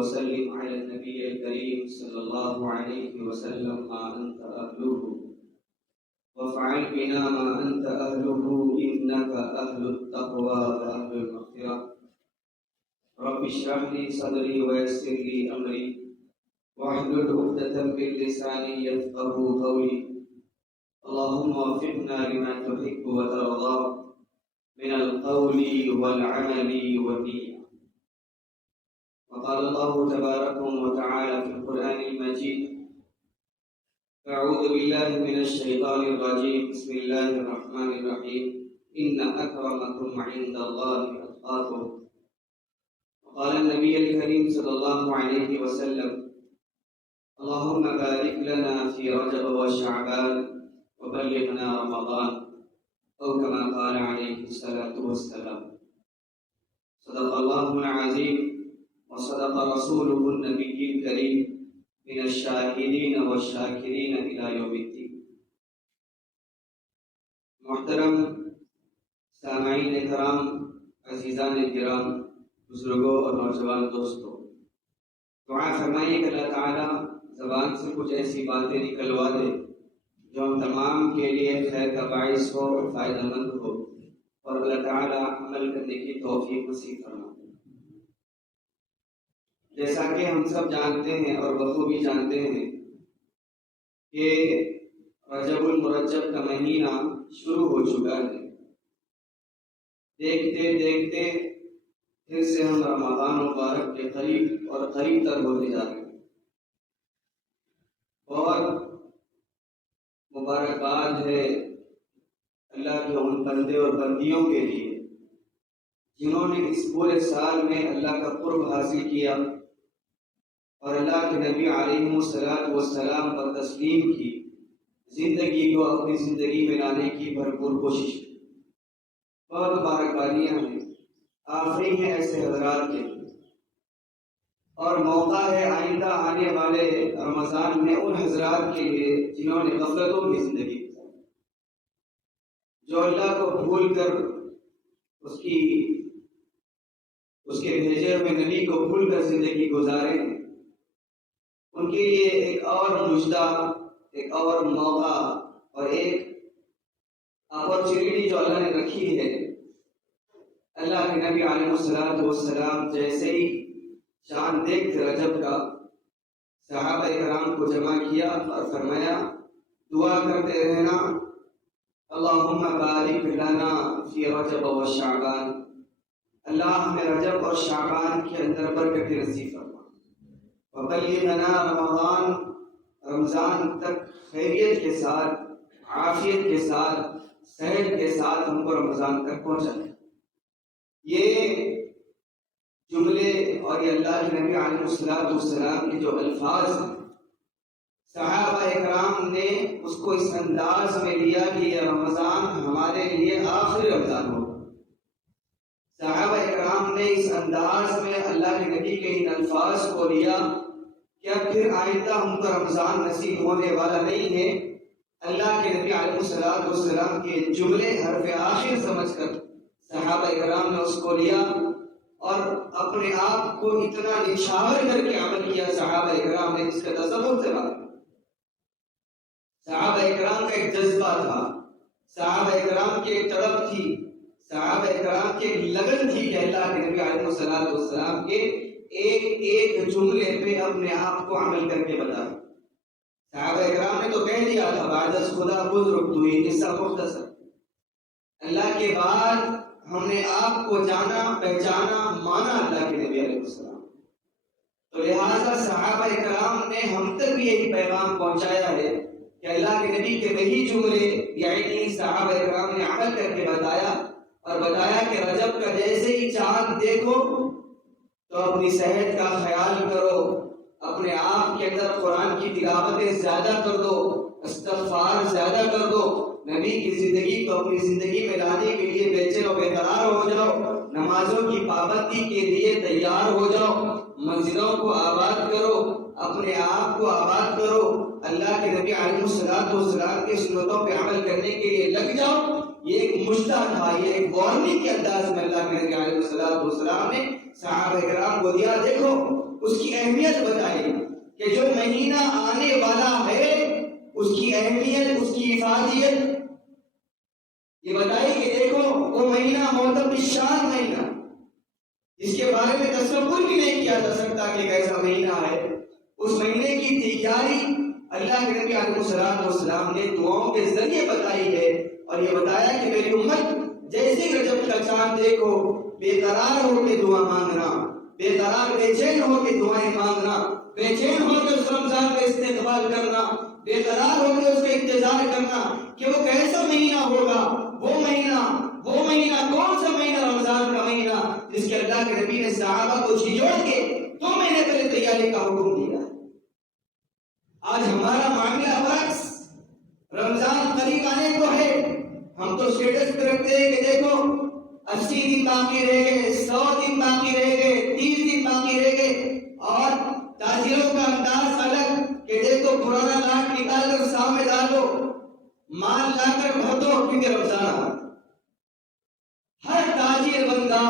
وسلم على النبي الكريم صلى الله عليه وسلم ما أنت أهله وافعل بنا ما أنت أهله إنك أهل التقوى وأهل المغفرة. رب اشرح لي صدري ويسر لي أمري واحلل عقدة من لساني يفقهوا قولي. اللهم وفقنا لما تحب وترضى من القول والعمل والنية. وقال الله تبارك وتعالى في القرآن المجيد: أعوذ بالله من الشيطان الرجيم. بسم الله الرحمن الرحيم. إن أكرمكم عند الله أتقاكم. وقال النبي الكريم صلى الله عليه وسلم: اللهم بارك لنا في رجب وشعبان وبلغنا رمضان، أو كما قال عليه الصلاة والسلام. صدق الله العظيم وصدق رسوله النبي الكريم من الشاهدین والشاکرین الی یوم الدین. محترم سامعین کرام، عزیزان کرام، بزرگوں اور نوجوان دوستوں، دعا فرمائیے کہ اللہ تعالیٰ زبان سے کچھ ایسی باتیں نکلوا دے جو ہم تمام کے لیے خیر کا باعث ہو اور فائدہ مند ہو، اور اللہ تعالیٰ عمل کرنے کی توفیق نصیب فرمائے. جیسا کہ ہم سب جانتے ہیں اور بخوبی جانتے ہیں کہ رجب المرجب کا مہینہ شروع ہو چکا ہے. دیکھتے دیکھتے پھر سے ہم رمضان مبارک کے قریب اور قریب تر ہوتے جا رہے ہیں. بہت مبارکباد ہے اللہ کے ان بندے اور بندیوں کے لیے جنہوں نے اس پورے سال میں اللہ کا قرب حاصل کیا اور اللہ کے نبی علیہ السلام پر تسلیم کی، زندگی کو اپنی زندگی میں لانے کی بھرپور کوشش کی. بہت مبارکبادیاں ہیں، آفرین ہیں ایسے حضرات کے، اور موقع ہے آئندہ آنے والے رمضان میں ان حضرات کے لیے جنہوں نے غفلتوں کی زندگی گزاری، جو اللہ کو بھول کر اس کے بھیجے ہوئے نبی کو بھول کر زندگی گزارے ہیں. ان کے لیے ایک اور مجدہ، ایک اور موقع اور ایک اپرچونٹی جو اللہ نے رکھی ہے. اللہ کے نبی علیہ السلام جیسے ہی چاند دیکھتے رجب کا، صحابہ کرام کو جمع کیا اور فرمایا دعا کرتے رہنا اللہم بارک لنا فی رجب و شعبان، اللہ ہمیں رجب اور شعبان کے اندر برکت نصیب فرما، وبلغنا رمضان، رمضان تک خیریت کے ساتھ، عافیت کے ساتھ، صحت کے ساتھ ہم کو رمضان تک پہنچا دے. یہ جملے اور یہ اللہ کے نبی علیہ السلام کے جو الفاظ ہیں، صحابہ اکرام نے اس کو اس انداز میں لیا کہ یہ رمضان ہمارے لیے آخری رمضان ہو. صحابہ اکرام نے اس انداز میں اللہ کے نبی کے ان الفاظ کو لیا کہ اب پھر آئندہ ہم کو رمضان نصیب ہونے والا نہیں ہے. اللہ کے نبی علیہ السلام کے جملے حرف آخر سمجھ کر صحابہ اکرام نے اس کو لیا اور اپنے آپ کو اتنا نچھاور کر کے عمل کیا. صحابہ اکرام نے اس کا تصور سے بات، صحابہ اکرام کا ایک جذبہ تھا، صحابہ اکرام کی ایک تڑپ تھی، صحابہ اکرام کی ایک لگن تھی کہ اللہ کے نبی علیہ السلام کے ایک ایک جملے پہ اپنے آپ کو عمل کر کے بتایا. صحابہ اکرام نے تو کہہ دیا تھا بعد از خدا بزرگ تو نسا مختصر، اللہ کے بعد ہم نے آپ کو جانا، پہچانا، مانا اللہ کے نبی علیہ السلام. تو لہٰذا صحابہ اکرام نے ہم تک بھی یہی پیغام پہنچایا ہے کہ اللہ کے نبی کے وہی جملے یعنی صحابہ اکرام نے عمل کر کے بتایا، اور بتایا کہ رجب کا جیسے ہی چاند دیکھو تو اپنی صحت کا خیال کرو، اپنے آپ کے اندر قرآن کی تلاوتیں زیادہ کر دو، استغفار زیادہ کر دو، نبی کی زندگی کو اپنی زندگی میں لانے کے لیے بے چین و بے قرار ہو جاؤ، نمازوں کی پابندی کے لیے تیار ہو جاؤ، مسجدوں کو آباد کرو، اپنے آپ کو آباد کرو، اللہ کے نبی علیہ السلام کے سنتوں پہ عمل کرنے کے لیے لگ جاؤ. یہ ایک مشتہ تھا، یہ ایک وارننگ کے انداز میں اللہ کے نبی علیہ السلام نے صحابہ کرام کو دیا. دیکھو اس کی اہمیت بتائی کہ جو مہینہ آنے والا ہے اس کی اہمیت، اس کی افادیت یہ بتائی کہ دیکھو وہ مہینہ معتبر شان مہینہ، اس کے بارے میں تصور بھی نہیں کیا جا سکتا کہ کیسا مہینہ ہے۔ اس مہینے کی تیاری اللہ کے نبی علیہ السلام نے دعاؤں کے ذریعے بتائی ہے، اور یہ بتایا کہ میری امت جیسے رجب کا چاند دیکھو بے قرار ہو کے دعا مانگنا، بے قرار بے چین ہو کے دعائیں مانگنا، بے چین ہو کے اس رمضان کا استقبال کرنا، بے قرار ہو کے اس کا انتظار کرنا کہ وہ کیسا مہینہ ہوگا، وہ مہینہ کون سا مہینہ؟ رمضان کا مہینہ، جس کے اللہ کے نبی نے صحابہ کو جھنجھوڑ کے 2 مہینے پہلے تیاری کا حکم دیا۔ آج ہمارا معاملہ برعکس، رمضان قریب آنے کو ہے، ہم تو اسٹیٹس پہ رکھتے ہیں کہ دیکھو 80 دن باقی رہ گئے، 100 دن باقی رہ گئے، 30 دن باقی رہ گئے، اور تاجروں کا انداز الگ کہ دیکھو پرانا لاٹ نکال کر سامنے ڈالو، مال لا کر بھر دو کیونکہ رمضان آ رہا ہے۔ ہر تاجر بندہ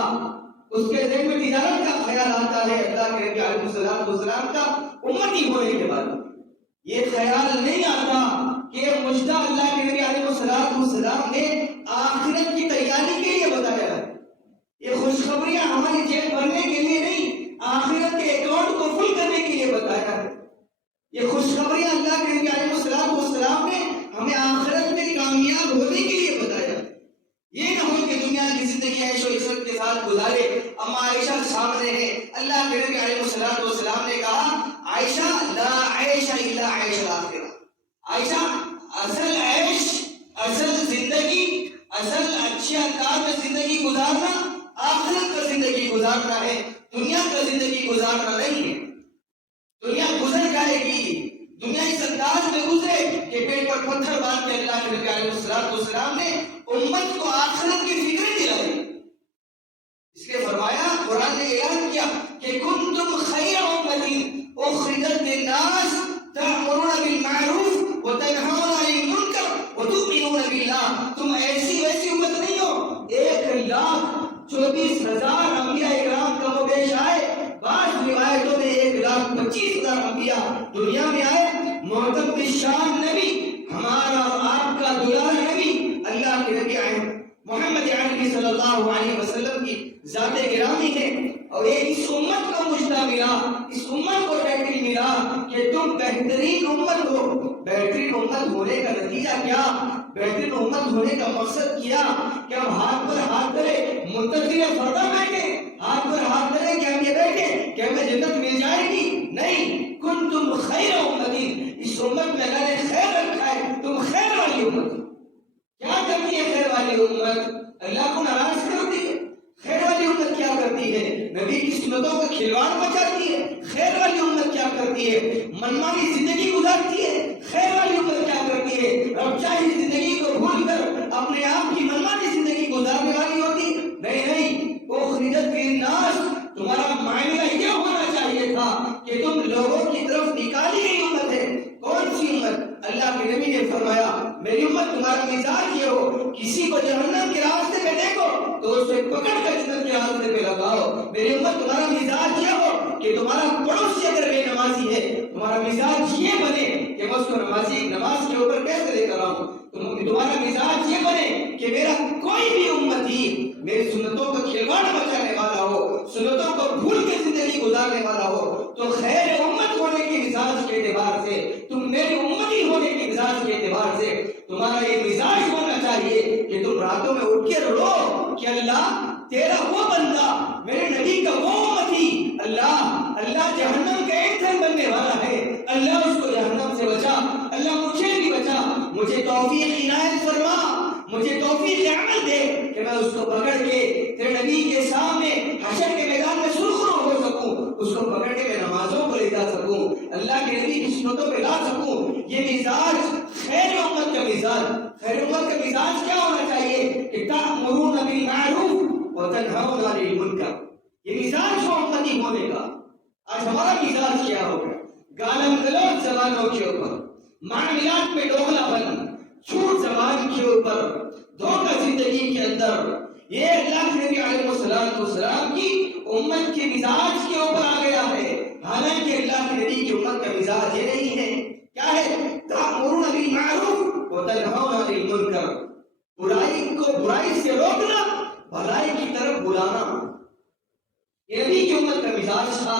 اس کے ذہن میں تجارت کا خیال آتا ہے، اللہ کے نبی علیہ السلام کا امتی ہونے کے بعد یہ خیال نہیں آتا کہ مجدہ اللہ کے نبی علیہ السلام نے آخرت کی تیاری کے لیے بتایا ہے۔ یہ خوشخبریاں ہماری جیب بھرنے کے لیے نہیں، آخرت کے اکاؤنٹ کو فل کرنے کے لیے بتایا ہے۔ یہ خوشخبریاں اللہ کے نبی علیہ السلام نے ہمیں آخرت میں کامیاب ہونے کے لیے بتایا۔ یہ نہ ہو کہ دنیا کی زندگی عیش و عشرت کے ساتھ گزارے۔ اما عائشہ سامنے ہے، اللہ کے نبی علیہ السلام نے کہا عائشہ لا عیش الا عیش الاخرہ، عائشہ اصل عیش، اصل زندگی، اصل اچھے انداز میں زندگی گزارنا آخرت کا زندگی گزارنا ہے، دنیا کا زندگی گزارنا نہیں ہے۔ دنیا گزر جائے گی، دنیا اس انداز میں گزرے کہ پیٹ پر پتھر باندھ کے اللہ کے نبی علیہ السلام نے امت کو آخرت کی فکر دلائی۔ اس لیے فرمایا، قرآن نے اعلان کیا کہ کنتم خیر امت اخرجت للناس تأمرون بالمعروف وتنہون عن المنکر وتؤمنون باللہ۔ تم ایسی ویسی امت نہیں ہو، 1,24,000 انبیاء اکرام کم و بیش آئے، بعض روایتوں میں 1,25,000 انبیاء دنیا میں آئے، معتبر شان نبی، ہمارا اور آپ کا دلال نبی اللہ کے نبی آئے محمد عربی صلی اللہ علیہ وسلم کی ذات گرامی ہے، اور اس امت کو مجدہ ملا، اس امت کو ٹائٹل ملا کہ تم بہترین امت ہو۔ بہترین امت ہونے کا نتیجہ کیا؟ بہترین امت ہونے کا مقصد کیا کہ ہم ہاتھ پر ہاتھ دھرے منتظر فردا بیٹھے، ہاتھ پر ہاتھ دھرے کہ ہم یہ بیٹھے کہ ہمیں جنت مل جائے گی؟ نہیں، کنتم خیر امتی، اس امت میں اللہ نے خیر رکھا ہے، تم خیر والی امت۔ کیا کرتی ہے خیر والی امت؟ اللہ کو ناراض کرتی ہے۔ خیر والی امت کیا کرتی ہے؟ نبی کی سنتوں کا کھلواڑ مچاتی ہے۔ خیر والی امت کیا کرتی ہے؟ منمانی زندگی گزارتی ہے۔ خیر والی امت کیا کرتی ہے؟ رب چاہی زندگی کو بھول کر اپنے آپ کی منمانی زندگی گزارنے والی ہوتی؟ نہیں، اخرجت للناس، تمہارا معاملہ یہ ہونا چاہیے تھا کہ تم لوگوں کی طرف نکالی گئی امت ہے۔ کون سی امت؟ اللہ کے نبی نے فرمایا میری امت تمہارا مزاج یہ ہو، کسی کو جہنم کے راستے پہ دیکھو تو اسے پکڑ کر جنت کے راستے پہ لگاؤ۔ میری امت تمہارا مزاج یہ ہو کہ تمہارا پڑوسی اگر بے نمازی ہے، تمہارا مزاج یہ بنے کہ میں اس کو نماز کے اوپر کیسے لے کر آؤں۔ تمہارا مزاج یہ بنے کہ میرا کوئی بھی امتی میری سنتوں کا کھلواڑ مچانے والا ہو، سنتوں کو بھول کے زندگی گزارنے والا ہو۔ تو خیر امت ہونے کے مزاج کے اعتبار سے، تم میری امتی ہونے کے مزاج کے اعتبار سے تمہارا یہ مزاج ہونا چاہیے کہ تم راتوں میں اٹھ کے رو کہ اللہ تیرا وہ بندہ، میرے نبی کا وہ امتی، اللہ جہنم کا ایندھن بننے والا ہے، اللہ اس کو جہنم سے بچا، اللہ مجھے بھی بچا، مجھے توفیق عنایت فرما، مجھے توفیق عمل دے کہ میں اس کو پکڑ کے تیرے نبی کے سامنے حشر کے میدان میں سرخرو ہو سکوں، اس کو پکڑ کے میں نمازوں کو لے جا سکوں، اللہ کے نبی کی سنتوں پہ لا سکوں۔ یہ مزاج خیر امت کا مزاج، خیر امت کا مزاج کیا ہونا چاہیے کہ تأمرون بالمعروف وتنہون عن المنکر، یہ مزاج ہو امتی ہونے کا۔ آج ہمارا مزاج کیا ہوگا؟ گالم گلوچ زبانوں کے اوپر، معاملات میں ڈوغلا بن، جھوٹ زبان کے اوپر، دھوکہ زندگی کے اندر، یہ اللہ کے نبی علیہ السلام کی امت کے مزاج کے اوپر آ گیا ہے۔ حالانکہ اللہ کے نبی کی امت کا مزاج یہ نہیں ہے. کیا ہے؟ تأمرون بالمعروف وتنہون عن المنکر، برائی سے روکنا، بھلائی کی طرف بلانا. یہ نبی کی امت کا مزاج تھا.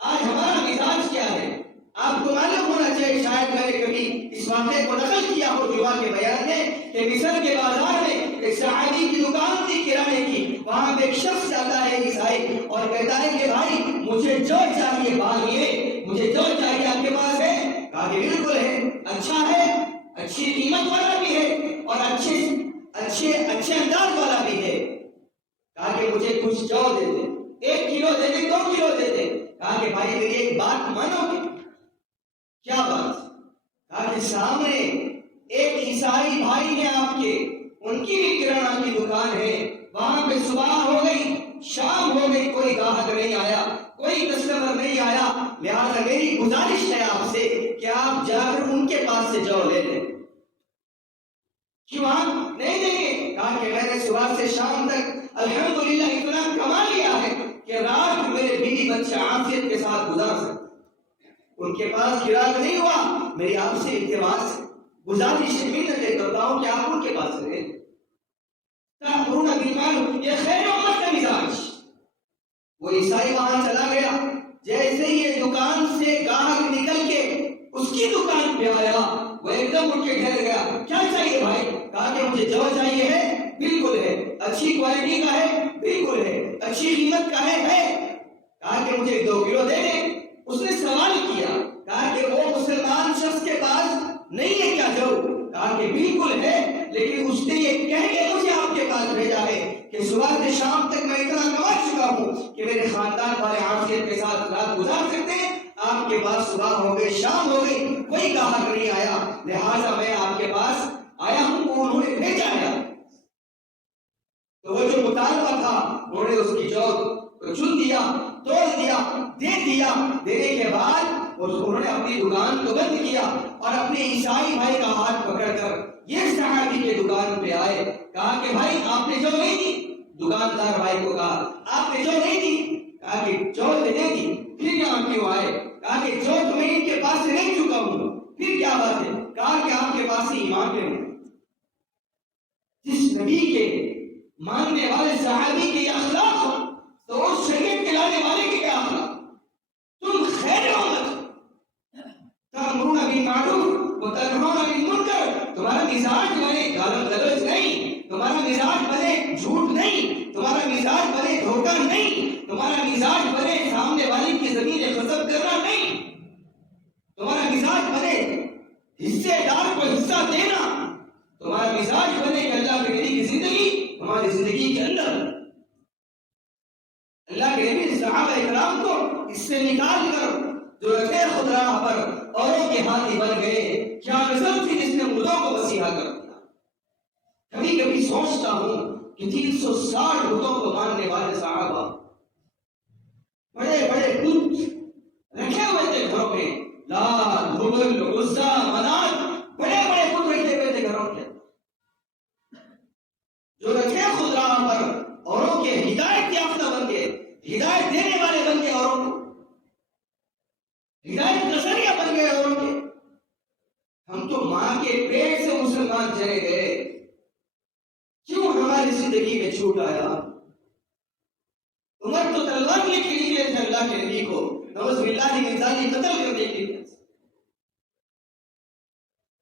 آج ہمارا مزاج کیا ہے؟ آپ کو معلوم ہونا چاہیے، شاید میں نے کبھی اس واقعے کو نقل کیا ہو جمعہ کے بیان میں، کہ مصر کے بازار میں ایک صحابی کی دکان تھی کرانے کی. وہاں پہ ایک شخص جاتا ہے عیسائی اور کہتا ہے کہ بھائی مجھے جو چاہیے مانگیے، مجھے جو چاہیے آپ کے پاس ہے. کہا کہ بالکل ہے، اچھا ہے، اچھی قیمت والا بھی ہے اور اچھے انداز والا بھی ہے. کہا کہ مجھے کچھ جو دے دے، 1 کلو دے دے، 2 کلو دے دے. کہا کہ بھائی میری ایک بات مانو گے؟ کیا بات؟ کہا کہ سامنے ایک عیسائی بھائی ہیں آپ کے، ان کی بھی کرانہ کی دکان ہے، وہاں پہ صبح ہو گئی، شام ہو گئی، کوئی گاہک نہیں آیا، کوئی کسٹمر نہیں آیا. لہٰذا میری گزارش ہے آپ سے کہ آپ جا کر ان کے پاس سے جو لے لیں. کیوں آپ نہیں دیں گے؟ کہا کہ میں نے صبح سے شام تک الحمدللہ اتنا کما لیا ہے کہ رات میرے بیوی بچے عافیت کے ساتھ گزار سکتے. ان کے پاس چراغ نہیں ہوا. میری آپ سے التماس گزارش منتیں کرتا ہوں کہ آپ ان کے پاس رہیں. تأمرون بالمعروف، یہ خیر امت کا مزاج. وہ عیسائی وہاں چلا گیا، جیسے یہ دکان سے گاہک نکل کے اس کی دکان پہ آیا، وہ ایک دم اٹھ کے ٹھہر گیا. کیا چاہیے بھائی؟ کہا کہ مجھے جو چاہیے ہے، بالکل ہے، اچھی کوالٹی کا ہے، بالکل ہے، اچھی قیمت کا ہے. کہا کہ مجھے 2 کلو دے دیں. اس نے سوال کیا، کہا کہ وہ مسلمان شخص کے پاس نہیں ہے کیا جو؟ کہا کہ بالکل ہے، لیکن اس نے یہ کہہ کے مجھے آپ کے پاس بھیجا ہے کہ صبح سے شام تک میں اتنا کما چکا ہوں کہ میرے خاندان والے عافیت کے ساتھ رات گزار سکتے ہیں. آپ کے پاس صبح ہو گئی، شام ہو گئی، کوئی گاہک نہیں آیا، لہٰذا میں آپ کے پاس آیا ہوں. وہ انہوں نے بھیجا ہے. تو وہ جو مطالبہ تھا انہوں نے اس کی جو چن دیا، توڑ دیا، دے دیا. دینے کے بعد انہوں نے اپنی دکان کو بند کیا اور اپنے عیسائی بھائی کا ہاتھ پکڑ کر یہ صحابی کے دکان پہ آئے. کہا کہ بھائی آپ نے جو نہیں دی، دکاندار بھائی کو کہا آپ نے جو نہیں دی. کہا کہ جو دے دی، پھر یہاں کیوں آئے؟ کہا کہ جو تمہیں ان کے پاس سے نہیں چکا ہوں، پھر کیا بات ہے؟ کہا کہ آپ کے پاس سے ایمان پہ ہوں. جس نبی کے ماننے والے صحابی کے یہ اخلاق ہو تو اس شریعت کے لانے والے کے کیا اخلاق؟ تم خیر امت، تأمرون بالمعروف وتنہون عن المنکر. تمہارا مزاج بنے گالم گلوچ نہیں، تمہارا مزاج بنے جھوٹ نہیں، تمہارا مزاج بنے دھوکہ نہیں، تمہارا مزاج بنے سامنے والے کی زمین غصب کرنا نہیں، تمہارا مزاج بنے حصے دار کو حصہ دینا، تمہارا مزاج بنے کہ اللہ کے نبی کی زندگی ہماری زندگی کے اندر. اللہ کے نبی صحابہ اکرام کو اس سے نکال کر جو رکھے خود راہ پر اوروں کے ہاتھی بن گئے. کیا نظر تھی جس نے مردوں کو مسیحا کر دیا. کبھی کبھی سوچتا ہوں کہ 360 بتوں کو ماننے والے صحابہ بڑے بڑے بت رکھے ہوئے تھے گھروں میں، لات، ہبل، عزا، منات، بڑے بڑے بت رکھے ہوئے تھے گھروں کے، جو رکھے خود راہ پر اوروں کے ہدایت یافتہ بن گئے، ہدایت دینے والے بن گئے، اوروں کو ہدایت کا ذریعہ بن گئے اوروں کے. ہم تو ماں کے پیٹ سے مسلمان چلے گئے. کیوں ہماری زندگی میں چھوٹ آیا؟ عمر تو تلوار لے کے نکلے تھے اللہ کے نبی کو نعوذ باللہ من ذالک قتل کرنے کے لیے،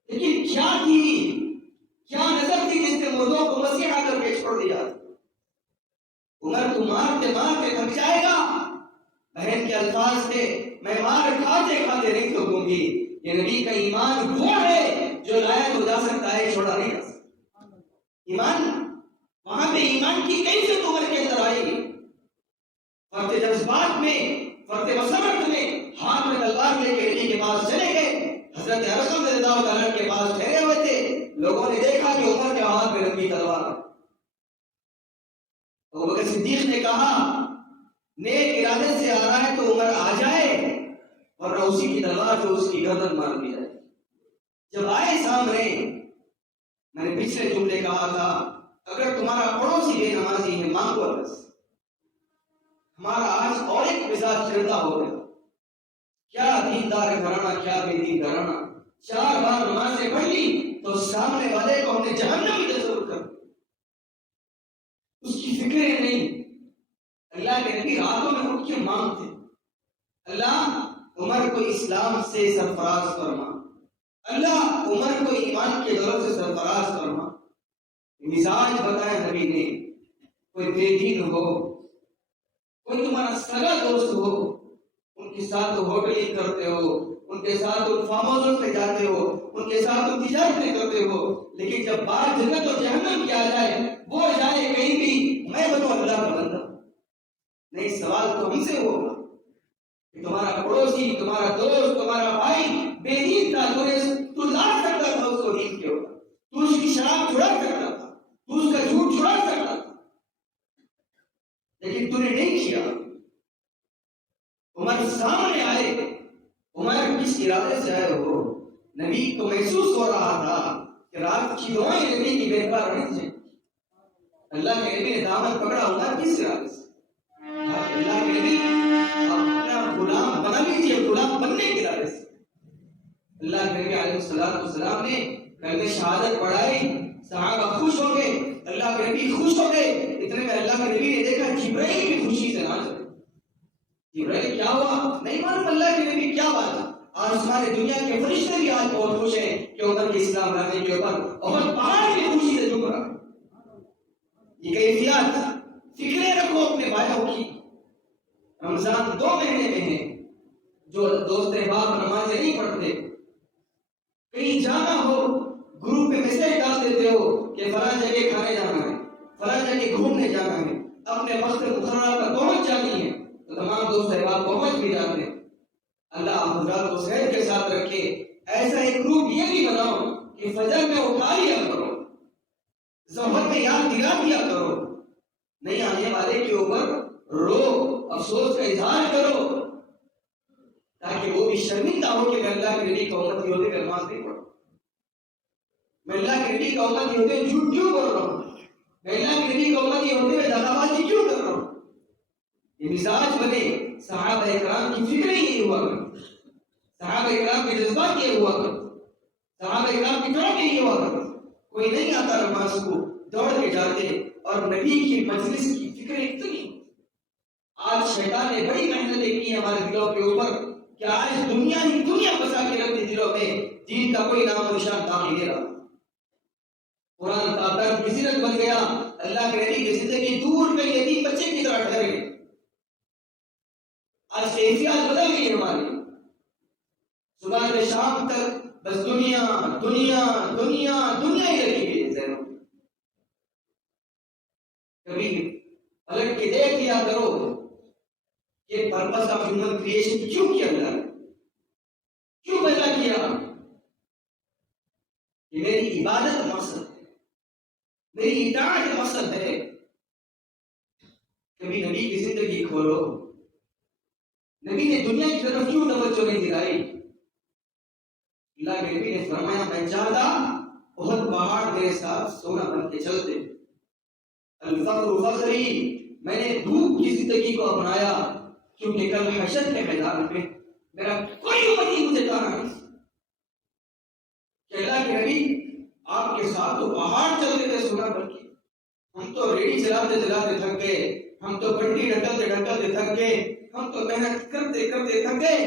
لیکن کیا تھی، کیا نظر تھی جس نے مردوں کو مسیحا کر کے چھوڑ دیا؟ عمر تو مارتے مارتے تھک جائے گا. بہن کے الفاظ تھے، میں مار کھاتے کھاتے نہیں تھکوں گی. یہ نبی کا ایمان وہ ہے جو لایا تو جا سکتا ہے، چھوڑا نہیں جا سکتا. ایمان وہاں پہ ایمان کی کیفیت عمر کے اندر آئے گی. فرد جذبات میں، فرد مسرت میں ہاتھ میں تلوار لے کے نبی کے پاس چلے گئے. حضرت ارقم رضی اللہ تعالیٰ کے پاس ٹھہرے ہوئے تھے. لوگوں نے دیکھا کہ عمر کے ہاتھ میں نبی تلوار ہے. ابوبکر صدیق نے کہا نیک ارادے سے آ رہا ہے تو عمر آ جائے اور اسی کی تلوار جو اس کی گردن مار دی جائے. جب آئے سامنے، میں نے پچھلے جملے کہا تھا اگر تمہارا پڑوسی بے نمازی ہے مانگو بس. ہمارا آج اور ایک مزاج چلتا ہو گیا. کیا دیندار گھرانہ، کیا بے دین گھرانہ. 4 بار نمازیں پڑھ لی تو سامنے والے کو ہم نے جہنم میں تصور کر، اس کی فکریں نہیں. اللہ کے نبی راتوں میں اٹھ کے مانگتے، اللہ عمر کو اسلام سے سرفراز فرما، اللہ عمر کو ایمان کے دور سے سرفراز فرما. مزاج بتایا نبی نے، کوئی بے دین ہو، کوئی تمہارا سگا دوست ہو، ان کے ساتھ تو ہوٹلنگ کرتے ہو، ان کے ساتھ تم فارم ہاؤس پہ جاتے ہو، ان کے ساتھ تم تجارتیں کرتے ہو، لیکن جب بات جنت اور جہنم کی آ جائے، وہ جائے کہیں بھی، میں بنوں اللہ کا بندہ. نہیں، سوال تو ہم سے ہوگا کہ تمہارا پڑوسی، تمہارا دوست، تمہارا بھائی بے دین تھا، تو لا سکتا تھا اس کو دین کے اوپر، تو اس کی شراب چھڑا سکتا تھا، تو اس کا جھوٹ چھڑا سکتا تھا، لیکن تو نے نہیں کیا. عمر سامنے آئے. عمر کس ارادے سے آئے ہو؟ نبی کو محسوس ہو رہا تھا کہ رات کی دعائیں نبی کی بےکار نہیں تھیں. اللہ کے نبی نے دامن پکڑا. عمر کس ارادے سے؟ اللہ کے نبی اپنا غلام بنا لیجیے، غلام بننے کے ارادے سے. اللہ کے نبی علیہ السلام نے کلمہ شہادت پڑھائی، صحابہ خوش ہو گئے، اللہ کے نبی خوش ہو گئے. اتنے میں اللہ کے نبی نے دیکھا جبرائیل کی خوشی سے ناچ رہے. جبرائیل کیا ہوا؟ نہیں معلوم. اللہ کے نبی کیا بات ہے؟ آسمان دنیا کے فرشتے بھی آج بہت خوش ہیں کہ عمر کے اسلام لانے کے اوپر اور پہاڑ کی خوشی سے جھوم رہا. یہ کیفیات فکریں رکھو اپنے بھائیوں کی. رمضان 2 مہینے میں ہے. جو دوست احباب نمازیں نہیں پڑھتے، کہیں جانا ہو گروپ میں میسج ڈال دیتے ہو کہ فلاں جگہ کھانے جانا ہے، فلاں جگہ گھومنے جانا ہے، اپنے وقت مقررہ پر پہنچ جانی ہے، تو تمام دوست احباب پہنچ بھی جاتے ہیں. اللہ حضرات کو صحت کے ساتھ رکھے. ایسا ایک گروپ یہ بھی بناؤ کہ فجر میں اٹھا لیا کرو، ظہر میں یاد دلا دیا کرو، نہیں آنے والے کے اوپر رو، افسوس کا اظہار کرو، تاکہ وہ بھی شرمندہ ہو کہ میں اللہ کے نبی کا امتی ہوتے ہوئے نماز نہیں پڑھا، میں اللہ کے نبی کا امتی ہوتے ہوئے جھوٹ کیوں بول رہا ہوں، میں اللہ کے نبی کا امتی ہوتے ہوئے دغا بازی کیوں کر رہا ہوں. یہ مزاج بنے. صحابہ اکرام کی فکریں یہ ہوا کرتی، صحابہ اکرام کے جذبات یہ ہوا کرتے، صحابہ اکرام کی طرف یہ ہوا کرتے. کوئی نہیں آتا نماز کو دوڑ کے جاتے، اور نبی کی مجلس کی فکریں اتنی. آج شیطان نے بڑی محنتیں کی ہمارے دلوں کے اوپر کہ آج دنیا ہی دنیا بسا کے رکھتے دلوں میں، دین کا کوئی نام و نشان باقی نہیں رہا. قرآن کا درد کی زینت بن گیا. اللہ کے نبی کی زندگی دور میں یتیم بچے کی طرح ٹھہر گئی. آج کیفیات بدل گئی ہماری. صبح سے شام تک بس دنیا دنیا دنیا دنیا ہی لگی گئی ہے ذہنوں میں. کبھی پلٹ کے دیکھ لیا کرو کہ پرپس آف ہیومن کریشن کیوں کیا اللہ نے، کیوں پیدا کیا. یہ میری عبادت مقصد ہے، میری اطاعت مقصد ہے. کبھی نبی کی زندگی کھولو. نبی نے دنیا کی طرف کیوں توجہ نہیں دلائی؟ اللہ کے نبی نے فرمایا میں چاہتا بہت پہاڑ میرے ساتھ سونا بن کے چلتے. الفقر فخری، میں نے دھوپ کی زندگی کو اپنایا کیونکہ کل حشر کے میدان میں میرا کوئی امتی مجھے جانا نہیں. کہ اللہ کے نبی آپ کے ساتھ تو پہاڑ چلتے تھے سونا بن کے، ہم تو ریڑھی چلاتے چلاتے تھک گئے، ہم تو بنڈی ڈھکلتے ڈھکلتے تھک گئے، ہم تو محنت کرتے کرتے تھک گئے.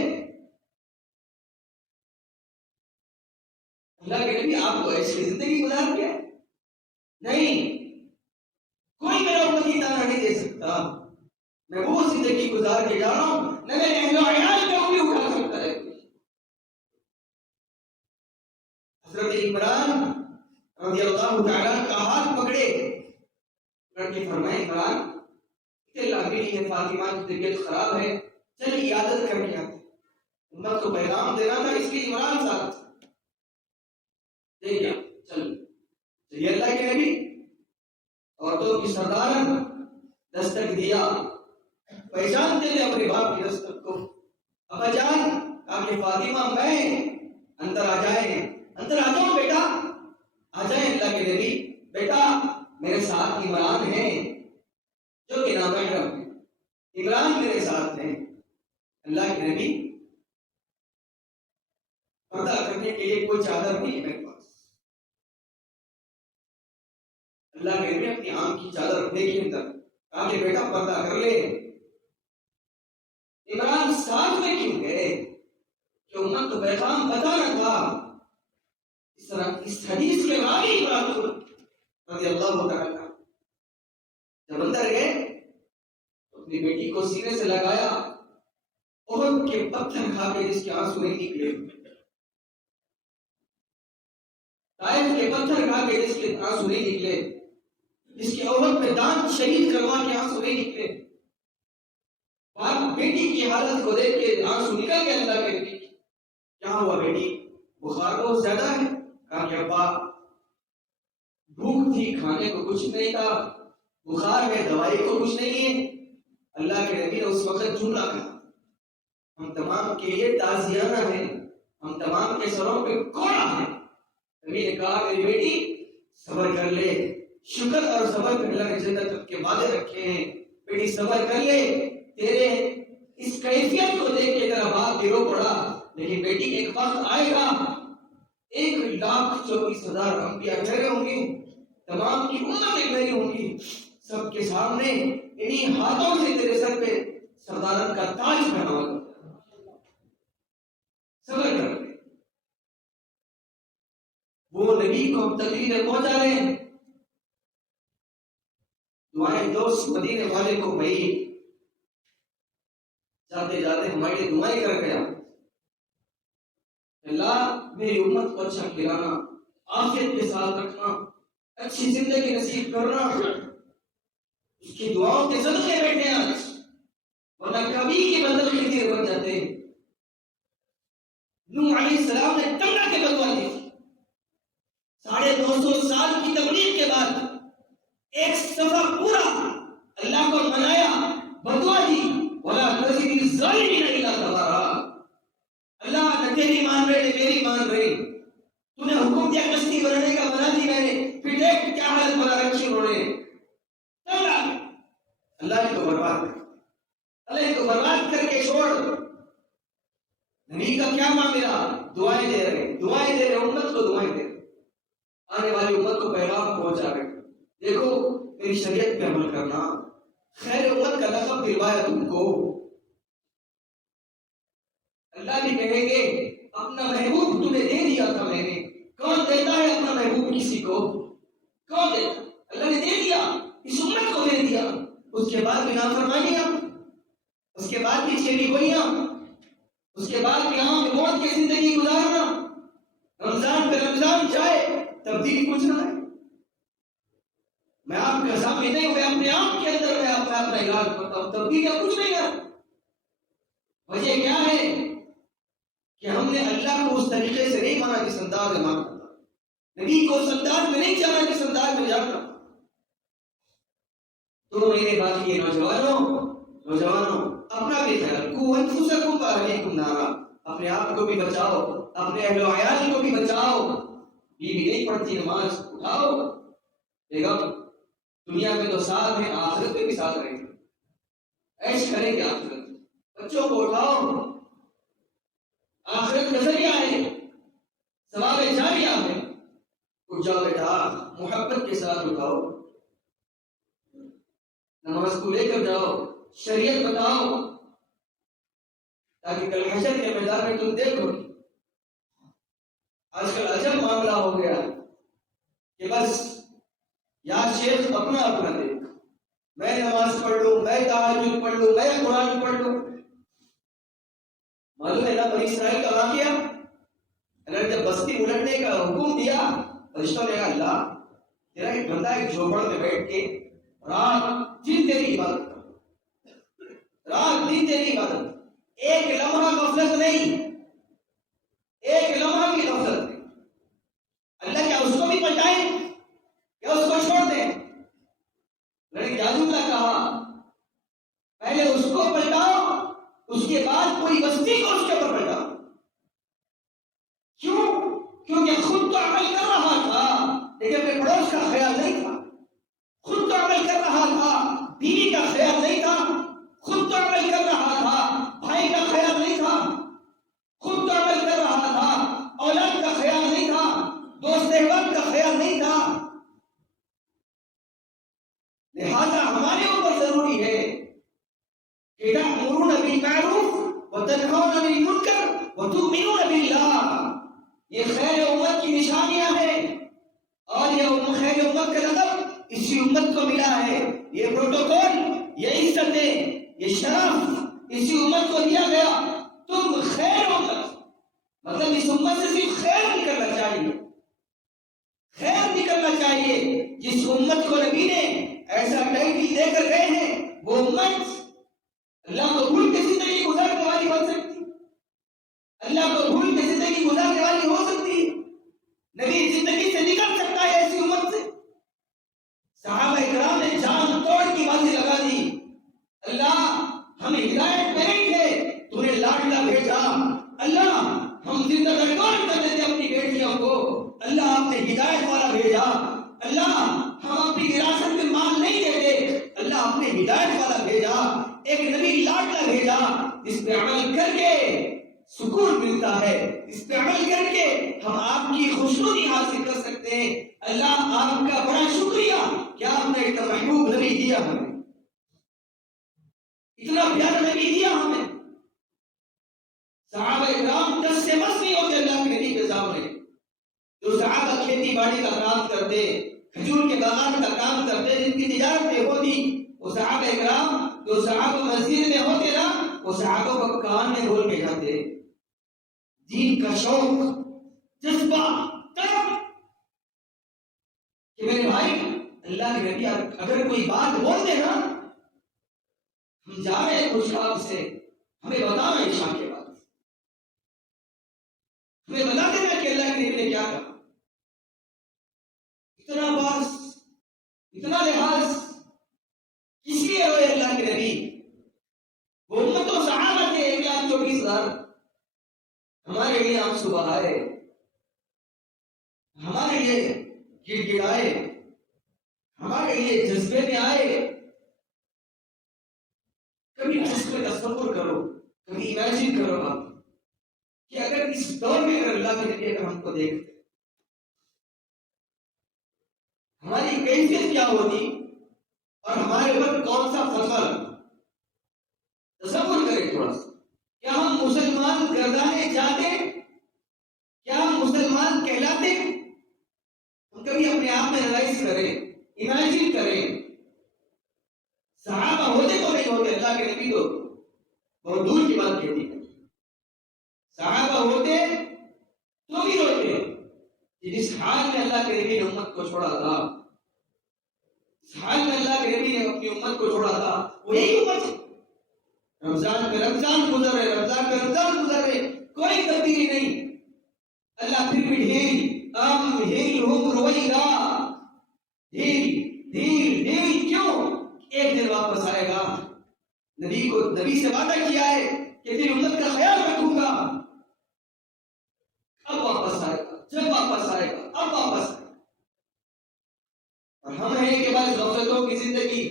اللہ کے نبی آپ کو ایسی زندگی گزار دیا؟ نہیں، کوئی میرا امتی تانا نہیں دے سکتا. میں وہ زندگی گزار کے جا رہا ہوں نہ میرے اہل و عیال کا انگلی اٹھا سکتا ہے. حضرت عمران رضی اللہ تعالیٰ کا ہاتھ پکڑے، لڑکے فرمائے عمران اللہ میری ہے، فاطمہ کی طبیعت خراب ہے، چل عیادت کر کے آتے. امت کو پیغام دینا تھا، اس لیے عمران صاحب دیکھ چل چلیے. اللہ کے نبی عورتوں کی سردارن دستک دیا، پہچانتے تھے اپنے باپ کی دستک کو. ابا جان کہا کہ فاطمہ میں اندر آ جائیں، اندر آ جاؤ بیٹا، آ جائیں. اللہ کے نبی بیٹا میرے ساتھ عمران ہیں جو کہ نامحرم ہے، عمران میرے ساتھ ہیں. اللہ کے نبی لیے کوئی چادر نہیں ہے میرے پاس. اللہ کہتے ہیں اپنی آنکھ کی چادر رکھنے کے اندر کہا کہ بیٹا پردہ کر لے. عمران ساتھ میں کیوں گئے کہ امت کو پیغام بتانا تھا. اس طرح اس حدیث کے راوی عمران رضی اللہ تعالیٰ جب اندر گئے تو اپنی بیٹی کو سینے سے لگایا. احد کے پتھر کھا کے جس کے آنسو نہیں نکلے, طائف کے پتھر کھا کے جس کے آنسو نہیں نکلے, جس کے احد میں دانت شہید کروا کے آنسو نہیں نکلے, باپ بیٹی کی حالت کو دیکھ کے آنسو نکل گئے. اللہ کے نبی کیا ہوا بیٹی, بخار بہت زیادہ ہے. کہا کہ ابا بھوک تھی, کھانے کو کچھ نہیں تھا, بخار ہے, دوائی کو کچھ نہیں ہے. اللہ کے نبی نے اس وقت جملہ کہا, ہم تمام کے لیے تازیانہ ہے, ہم تمام کے سروں پہ کوڑا ہے. نبی نے کہا میری بیٹی صبر کر لے, شکر اور صبر پہ اللہ نے جنت کے وعدے رکھے ہیں. بیٹی صبر کر لے, تیرے اس کیفیت کو دیکھ کے تیرا باپ گرو پڑا, لیکن بیٹی ایک وقت آئے گا 1,24,000 انبیاء ٹھہرے ہوں گے, تمام کی امتیں ٹھہری ہوں گی, سب کے سامنے انہی ہاتھوں سے تیرے سر پہ صدارت کا تاج پہنا ہوگا. صبر کر لے. وہ نبی کو ہم تقریر پہنچا رہے ہیں. دعائیں دوست مدینے والے کو بھائی جاتے جاتے ہمارے لیے دعائیں کر گیا, اللہ میری امت کو اچھا کھلانا, عافیت کے ساتھ رکھنا, اچھی زندگی نصیب کرنا. اس کی دعاؤں کے صدقے بیٹھے ہیں آج, ورنہ کبھی کے بدل کے لیے بن جاتے ہیں. نوح علیہ السلام نے تمنا کے بدوا دی, 250 سال کی تبلیغ کے بعد ایک صفحہ پورا اللہ کو منایا, بدوا دی, ولا تزد الظالمین الا تبارا. اللہ نہ تیری مان رہے نہ میری مان رہی, تو نے حکم دیا کشتی بنانے کا, بنا دی میں نے, پھر دیکھ کیا حالت بنا رکھی انہوں نے. اللہ نے تو برباد کر, اللہ نے تو برباد کر کے چھوڑ. نبی کا کیا معاملہ, دعائیں دے رہے امت کو دعائیں دے رہے, آنے والی امت کو پیغام پہنچا رہے. دیکھو میری شریعت پہ عمل کرنا, خیر امت کا لقب دلوایا تم کو. اللہ بھی کہیں گے اپنا محبوب تمہیں دے دیا تھا میں نے. کون دیتا ہے اپنا محبوب کسی کو, کون دیتا؟ اللہ نے دے دیا, اس امت کو دے دیا. اس کے بعد بھی نافرمانیاں, اس کے بعد بھی چھیڑی گوئیاں, اس کے بعد بھی عام موت کی زندگی گزارنا. رمضان پہ رمضان جائے, تبدیلی کچھ نہ ہے. میں آپ کے سامنے نہیں ہوئے, اپنے آپ کے اندر میں اپنا علاج کرتا ہوں, تبدیلی کچھ نہیں ہے. وجہ کیا ہے کہ ہم نے اللہ کو اس طریقے سے نہیں مانا جس انداز میں مانتا تھا, نبی کو اس انداز میں نہیں جانا جس انداز میں جانتا. تو میرے بات یہ نوجوانوں اپنا بھی خیال رکھو, انفسکم واہلیکم نارا, اپنے آپ کو بھی بچاؤ, اپنے اہل و عیال کو بھی بچاؤ. بیوی نہیں پڑھتی نماز, اٹھاؤ. بیگم دنیا میں تو ساتھ ہیں, آخرت میں بھی ساتھ رہیں گے, عیش کریں گے آخرت. بچوں کو اٹھاؤ, آخرت کا ذریعہ ہے, ثواب جاریہ ہے. اٹھ جاؤ بیٹا, محبت کے ساتھ اٹھاؤ, نماز کو لے کر جاؤ, شریعت بتاؤ, تاکہ کل حشر کے میدان میں تم دیکھو. آج کل عجب معاملہ ہو گیا کہ بس یا شیخ اپنا دیکھ, میں نماز پڑھ لوں, میں تہجد پڑھ لوں, میں قرآن پڑھ لوں. معلوم ہے نا بنی اسرائیل کا واقعہ, اللہ نے جب بستی الٹنے کا حکم دیا, فرشتوں نے کہا اللہ تیرا ایک بندہ ایک جھوپڑ میں بیٹھ کے رات دن تیری عبادت, رات دن تیری عبادت, ایک لمحہ غفلت نہیں, ایک لمحہ کی غفلت نہیں. اللہ کیا اس کو بھی پلٹائیں یا اس کو چھوڑ دیں؟ لیکن کیا جملہ کہا, پہلے اس کو پلٹاؤ, اس کے بعد پوری بستی کو اس کے اوپر پلٹاؤ. کیوں؟ کیونکہ خود تو عمل کر رہا تھا لیکن اپنے پڑوس کا خیال نہیں تھا. خود تو عمل کر رہا تھا, بیوی کا خیال نہیں تھا. خود تو عمل کر رہا تھا, بھائی کا خیال نہیں تھا. خود تو عمل کر رہا تھا, اولاد کا خیال استحباب کا خیال نہیں تھا. لہذا ہمارے اوپر ضروری ہے کہ تأمرون بالمعروف وتنهون عن المنکر وتؤمنون باللہ. یہ خیر امت کی نشانیاں ہیں اور یہ خیر امت کا لقب اسی امت کو ملا ہے. یہ پروٹوکول، یہ عزتیں، یہ شرف اسی امت کو دیا گیا. تم خیر امت، مطلب اس امت سے صرف خیر نکلنا چاہیے، خیر نکلنا چاہیے. جس امت کو نبی نے ایسا ٹائٹل دے کر گئے ہیں وہ امت اللہ کو بھول کے زندگی گزارنے والی بن سکتی، اللہ کو بھول کے زندگی گزارنے والی ہو سکتی ہے. نبی زندگی سے نکل سکتا ہے ایسی امت سے. صحابہ اکرام نے جان توڑ کی باتیں لگا دی. اللہ ہم ہدایت میں نہیں تھے، تو نے لاڈلا بھیجا. اللہ ہم زندہ گردان کر دیتے اپنی بیٹیوں کو، اللہ آپ نے ہدایت والا بھیجا. اللہ ہم اپنی وراثت میں مال نہیں دیتے، اللہ آپ نے ہدایت والا بھیجا. ایک نبی لاڈلا بھیجا جس پہ عمل کر کے سکون ملتا ہے، اس پہ عمل کر کے ہم آپ کی خوشنودی حاصل کر سکتے ہیں. اللہ آپ کا بڑا شکریہ کہ آپ نے اتنا محبوب نبی دیا ہمیں، اتنا پیارا نبی دیا ہمیں. صحابہ اکرام دس سے بس نہیں ہوتے اللہ کے نبی کے سامنے. جو صحابہ کھیتی باڑی کا کام کرتے، کھجور کے باغات کا کام کرتے، جن کی تجارتیں ہوتی، وہ صحابہ اکرام جو صحابہ مسجد میں ہوتے نا، وہ صحابہ کو کان میں بول کے جاتے. دین کا شوق، جذبہ، طلب کہ میرے بھائی اللہ کے نبی اگر کوئی بات بول دے نا، ہم جا رہے ہیں کچھ کام سے، ہمیں بتانا عشاء کے بعد، ہمیں بتا دینا کہ اللہ کے نبی نے کیا کہا. اتنا باس، اتنا لحاظ کس لیے ہوئے اللہ کے نبی؟ وہ امت و صحابہ تھے 1,24,000. ہمارے لیے آپ صبح آئے، ہمارے لیے گڑ گڑائے، ہمارے لیے جذبے میں آئے. کبھی اس میں تصور کرو، کبھی امیجن کرو آپ کہ اگر اس دور میں اگر اللہ کے نبی اگر ہم کو دیکھتے ہماری کیفیت کیا ہوتی اور ہمارے اوپر کون سا فضل. تصور کریں تھوڑا سا. کیا ہم مسلمان گردانے جاتے؟ کیا ہم مسلمان کہلاتے؟ ہم کبھی اپنے آپ میں انالائز کریں، امیجن کریں. صحابہ ہوتے تو نہیں ہوتے، اللہ کے نبی تو بہت دور کی بات کہتی ہے. صحابہ ہوتے تو بھی ہوتے کہ جس حال میں اللہ کے نبی نے امت کو چھوڑا تھا، اس حال میں اللہ کے نبی نے اپنی امت کو چھوڑا تھا، وہ یہی امت ہے. رمضان پہ رمضان گزر رہے، رمضان پہ رمضان گزر رہے، کوئی تبدیلی نہیں. اللہ پھر بھی ڈھیل ام ہل ہم رویدا، ڈھیل ڈھیل ڈھیل. کیوں؟ ایک دن واپس آئے گا. نبی سے وعدہ کیا ہے کہ پھر امت کا خیال رکھوں گا. اب واپس آئے گا، جب واپس آئے گا اب واپس آئے گا. اور ہم ہیں کہ بعض غفلتوں کی زندگی.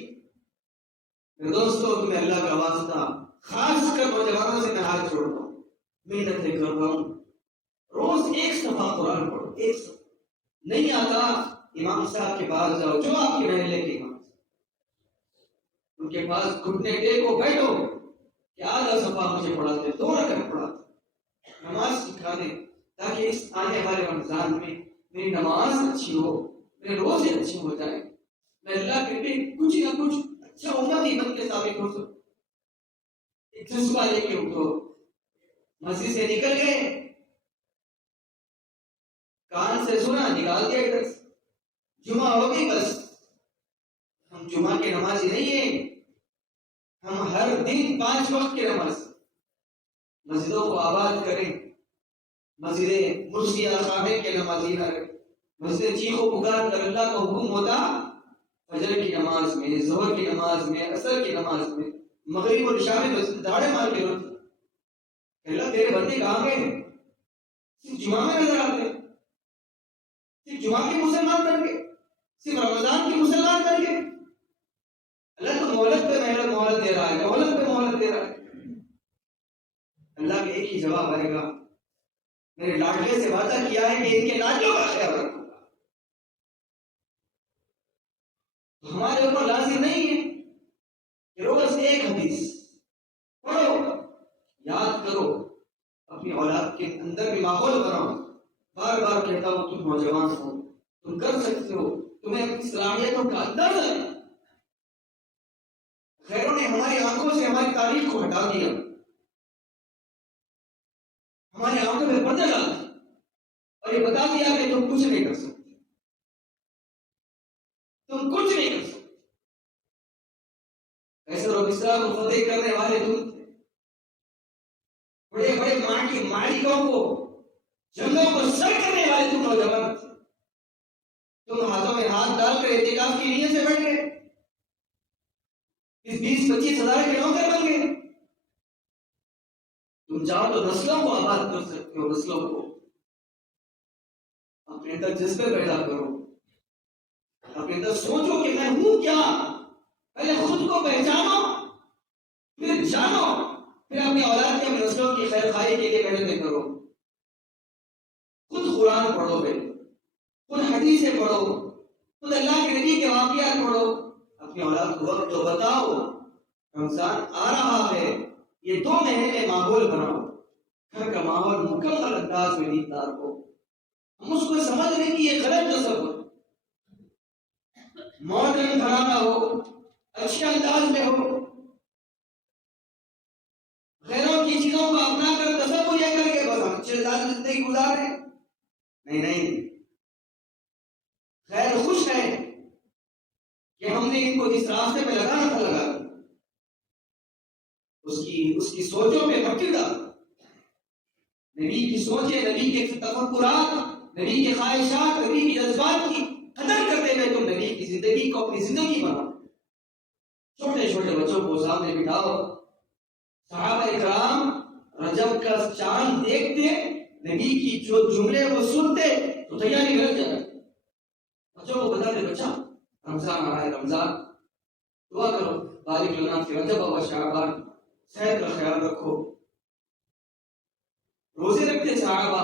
دوستو تمہیں اللہ کا واسطہ، خاص کر نوجوانوں سے میں ہاتھ چھوڑتا ہوں، محنت کر رہا ہوں، روز ایک صفحہ قرآن پڑھو. ایک صفحہ نہیں آتا امام صاحب کے پاس جاؤ، جو آپ کے محلے کے امام، ان کے پاس گھٹنے ٹیکو، بیٹھو کہ آدھا صفحہ مجھے پڑھاتے، 2 رکعت پڑھاتے، نماز سکھا دیں تاکہ اس آنے والے رمضان میں میری نماز اچھی ہو، میرے روزے اچھے ہو جائیں، میں اللہ کے لیے کچھ نہ کچھ اچھا امتی بن کے ثابت ہو سکوں. ایک جذبہ لے کے اٹھو. مسجد سے نکل گئے، کان سے سنا، نکال دیا ادھر سے. جمعہ ہو گئی، بس ہم جمعہ کے نمازی نہیں ہیں. ہم ہر دن 5 وقت کی نماز. مسجدوں کو آباد کریں، مسجدیں مرثیہ خامے کے نمازی نہ رہیں. مسجد چیخو پکار کر اللہ کا حکم ہوتا فجر کی نماز میں، ظہر کی نماز میں، عصر کی نماز میں، مغرب اور عشاء میں داڑے مار کے روتے. اللہ تیرے بندے کہاں گئے؟ صرف جمعہ میں نظر آتے، صرف جمعہ کے مسلمان بن گئے، صرف رمضان کے مسلمان بن گئے. اللہ تو مہلت پہ مہلت دے رہا ہے، مہلت پہ مہلت دے رہا ہے. اللہ کے ایک ہی جواب آئے گا، میرے لاڈلے سے وعدہ کیا ہے کہ ان کے لاڈلوں کا خیال رکھوں گا. ہمارے اوپر لازم نہیں ہے کہ روز ایک حدیث پڑھو، یاد کرو، اپنی اولاد کے اندر بھی ماحول بناؤ. بار بار کہتا ہوں تم نوجوان ہو، تم کر سکتے ہو، تمہیں اپنی صلاحیتوں کا اندازہ ہے. غیروں نے ہماری آنکھوں سے ہماری تاریخ کو ہٹا دیا، ہماری آنکھوں میں پردہ ڈال دیا اور یہ بتا دیا کہ تم کچھ نہیں کر سکتے، تم کچھ نہیں کر سکتے. ایسے اور مصر کو فتح کرنے والے تم تھے. بڑے بڑے مالکوں کو، جنگوں کو سر کرنے والے تم نوجوان تھے. تم ہاتھوں میں ہاتھ ڈال کر اعتکاف کی نیت سے بیٹھ گئے، اس 20-25 ہزار کے نوکر بن گئے. تم چاہو تو نسلوں کو آباد کر سکتے ہو. نسلوں کو اپنے اندر جذبے پیدا کرو، اپنے اندر سوچو کہ میں ہوں کیا. پہلے خود کو پہچانو، پھر جانو، پھر اپنی اولاد کے نسلوں کی خیر خواہی کے لیے محنتیں کرو. خود قرآن پڑھو، خود حدیثیں پڑھو، خود اللہ کے نبی کے واقعات پڑھو. اپنی اولاد کو وقت تو بتاؤ، رمضان آ رہا ہے، یہ 2 مہینے ماحول بناؤ، گھر کا ماحول مکمل انداز میں دیندار ہو. ہم اس کو سمجھ رہے کہ یہ غلط تصور، ماڈرن بنانا ہو، اچھے انداز میں ہو، غیروں کی چیزوں کو اپنا کر تصور یہ کر کے بس ہم اچھے انداز میں زندگی گزار رہے ہیں. نہیں، غیر خوش ہے کہ ہم نے ان کو جس راستے پہ لگانا تھا لگا دیا، اس کی سوچوں پہ مٹی ڈال. نبی کی سوچیں، نبی کے تفکرات، نبی کے خواہشات، نبی کے جذبات کی قدر کرتے ہوئے تم نبی کی زندگی کو اپنی زندگی بناؤ. چھوٹے چھوٹے بچوں کو سامنے بٹھاؤ. صحابہ کرام رجب کا چاند دیکھتے، نبی کی جو جملے وہ سنتے تو تیاری کر جاتے. بچوں کو بتاتے، بچہ رمضان آ رہا ہے، رمضان دعا کرو، بارک لنا فی رجب و شعبان، صحت کا خیال رکھو. روزے رکھتے صحابہ.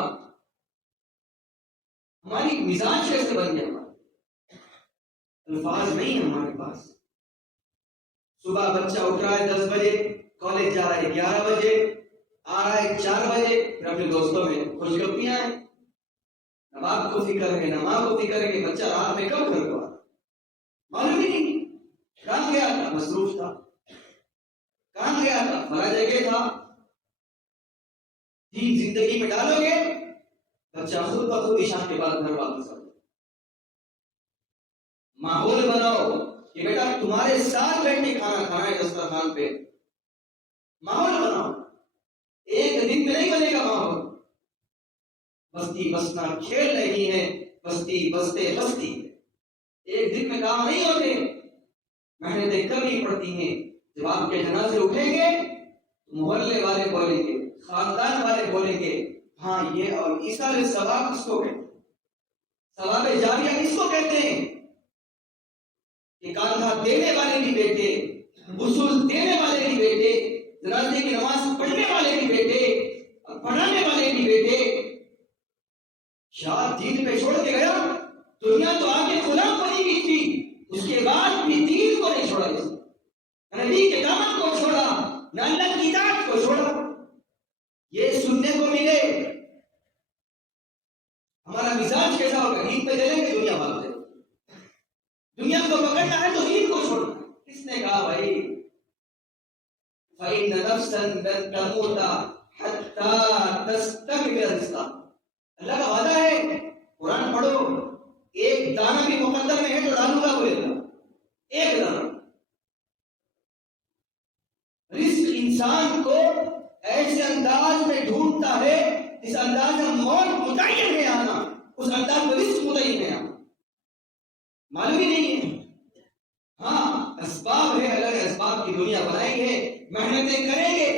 ہماری مزاج کیسے بن گیا؟ الفاظ نہیں ہمارے پاس. صبح بچہ اٹھ رہا ہے 10 بجے، کالج جا رہا ہے 11 بجے، آ رہا ہے 4 بجے، پھر اپنے دوستوں میں خوش گپیاں ہیں، نماز کو فکر ہے، نماز کو فکر ہے کہ بچہ رات میں کب گھر کو آ رہا، معلوم ہی نہیں. کہاں گیا تھا؟ مصروف تھا. کہاں گیا تھا؟ بڑا جگہ تھا. دین زندگی میں ڈالو گے، بچہ خود بخود عشاء کے بعد گھر واپس آ جائے. ماحول بناؤ کہ بیٹا تمہارے ساتھ بیٹھ کے کھانا کھانا ہے دسترخوان پہ. ماحول بناؤ. ایک دن میں نہیں بنے گا ماحول. بستی بسنا کھیل نہیں ہے، بستی بستے بستی. ایک دن میں کام نہیں ہوتے، محنتیں کرنی پڑتی ہیں. جب آپ کے جنازے اٹھیں گے محلے والے بولیں گے، خاندان والے بولیں گے، ہاں یہ اور ایصال ثواب اس کو کہتے ہیں، ثواب جاریہ اس کو کہتے ہیں کہ کاندھا دینے والے بھی بیٹے، غسل دینے والے بھی بیٹے، جنازے کی نماز پڑھنے والے بھی بیٹے اور پڑھانے والے بھی بیٹے. شاہ دین پہ چھوڑ کے گیا. دنیا تو آگے غلام بنی ہوئی تھی، اس کے بعد بھی دین کو نہیں چھوڑا. اس نبی کے دامن کو چھوڑا، نہ اللہ کی اطاعت کو چھوڑا. یہ سننے کو ملے. ہمارا مزاج کیسا ہوگا؟ دین پہ چلیں گے، دنیا بھاگ جائے. دنیا کو پکڑنا ہے تو دین کو چھوڑنا. کس نے کہا بھائی فَإِنَّ نَفْسًا لَن تَمُوتَ حَتَّى تَسْتَكْمِلَ رِزْقَهَا. اللہ کا وعدہ ہے، قرآن پڑھو، ایک دانہ بھی مقدر میں ہے تو ڈالوں گا بولے گا. ایک دانہ. رزق انسان کو ایسے انداز میں ڈھونڈتا ہے جس انداز میں موت متعین ہے آنا، اس انداز میں رزق متعین ہے آنا. معلوم ہی نہیں ہے. ہاں اسباب ہے، اللہ نے اسباب کی دنیا بنائی ہے، محنتیں کریں گے،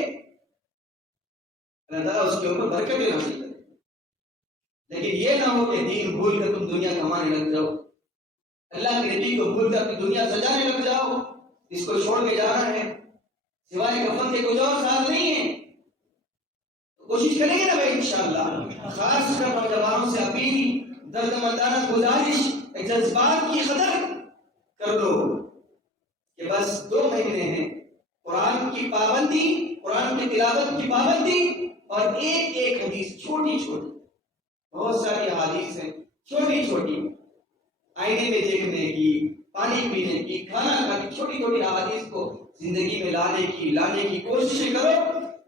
اللہ تعالیٰ اس کے اوپر برکتیں نازل کرے. لیکن یہ نہ ہو کہ دین بھول کر تم دنیا کمانے لگ جاؤ، اللہ کے نبی کو بھول کر اپنی دنیا سجانے لگ جاؤ. اس کو چھوڑ کے جانا ہے، سوائے کفن کے کچھ اور ساتھ نہیں ہے. کوشش کریں گے نا بھائی انشاءاللہ. خاص کر نوجوانوں سے اپیل، درد مندانہ گزارش، جذبات کی قدر کر لو کہ بس 2 مہینے ہیں، قرآن کی پابندی، قرآن کی تلاوت کی پابندی، اور ایک حدیث چھوٹی چھوٹی، بہت ساری حدیث ہیں چھوٹی چھوٹی، آئینے میں دیکھنے کی، پانی پینے کی، کھانا کھانے کی، چھوٹی چھوٹی حدیث کو زندگی میں لانے کی کوشش کرو،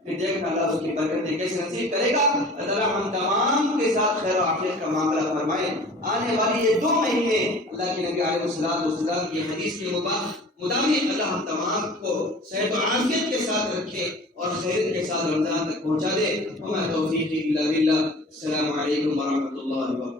پھر دیکھنا اللہ اس کی برکتیں کیسے نصیب کرے گا۔ اللہ تعالیٰ ہم تمام کے ساتھ خیر و عافیت کا معاملہ فرمائے۔ آنے والی یہ 2 مہینے اللہ کے نبی علیہ السلام کی حدیث کے مطابق اللہ ہم تمام کو صحت و عافیت کے ساتھ رکھے اور خیر کے ساتھ رمضان تک پہنچا دے۔ وما توفیقی الا باللہ۔ السلام علیکم ورحمۃ اللہ وبرکاتہ۔